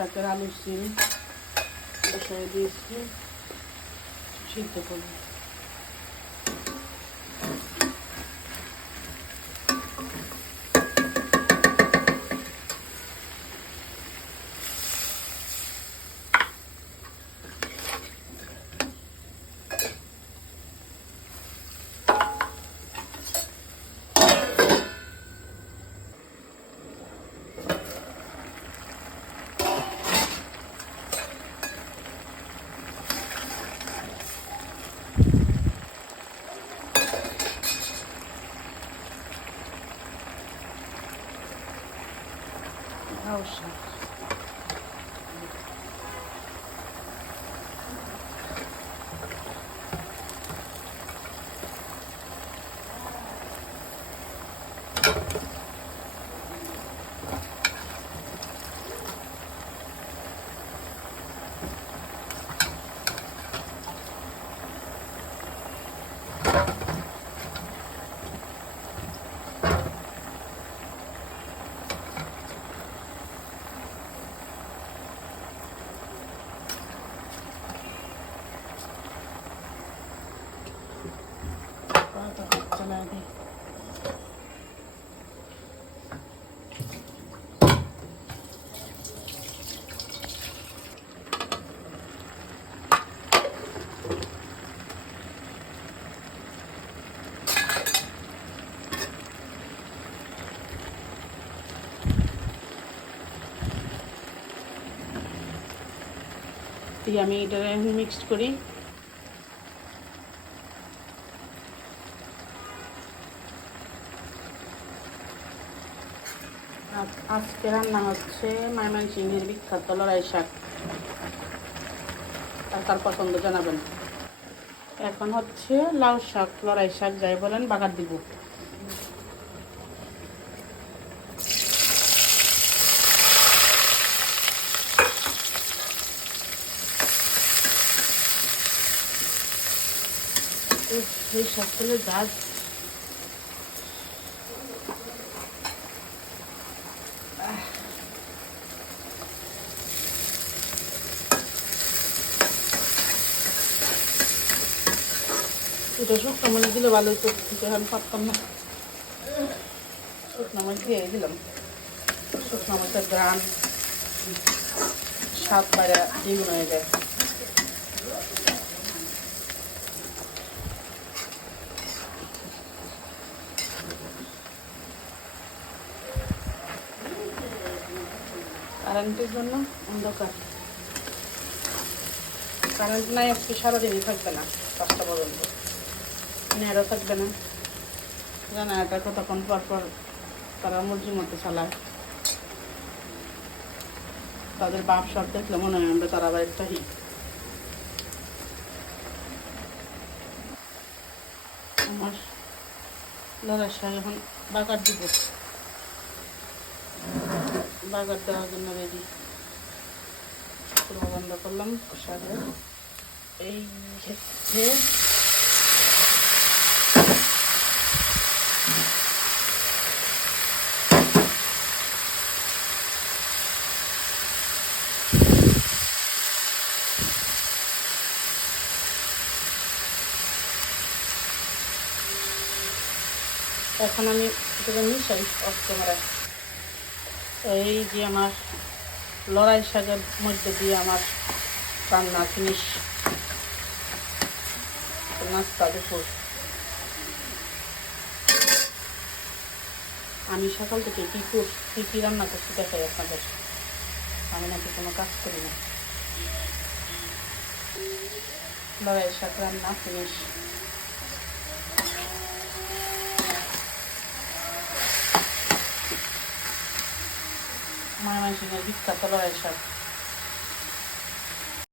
শাকের আলু সিম বসাই দিয়েছি সিদ্ধ করব লাউ শাক দিয়ে আমি এটা মিক্সড করি। আজ- আজকে রান্না হচ্ছে মাইমান সিংহের বিখ্যাত লড়াই শাক। আর কার পছন্দ জানাবেন? এখন হচ্ছে লাউ শাক, লড়াই শাক, যাই বলেন, বাগার দিব। এই শাকগুলো গাছ এটা শুকনো মাছ দিলে ভালোই তো, কিন্তু আমি পারতাম না। শুকনো মাছ দিয়ে দিলাম। শুকনো মাছের গ্রান স্বাদ বাইরে দ্বিগুণ হয়ে যায়। কারেন্টের জন্য অন্ধকার। কারেন্ট নাই, আজকে সারাদিনই থাকবে না, পাঁচটা পর্যন্ত। নেয়ারও থাকবে না। জানা এটা কতক্ষণ পর পর তারা মর্জি মতো চালায়। তাদের বাপ সব দেখলে মনে হয় আমরা তারা আবার একটা আমার লড়াই শাক এখন বাকার দিব। বাগার দেওয়ার জন্য রেডি বন্ধ করলাম শাকে এই হচ্ছে এখন আমি এটা মিশাই অফ ক্যামেরায়। এই যে আমার লড়াই শাকের মধ্যে দিয়ে আমার রান্না ফিনিশ নাস্তা দুপুর। আমি সকাল থেকে কী কর, কী কী রান্না করছি দেখাই আপনাদের। আমি নাকি কোনো কাজ করি না। লড়াই শাক রান্না ফিনিশ ময়মনসিংহের বিখ্যাত লড়াই শাক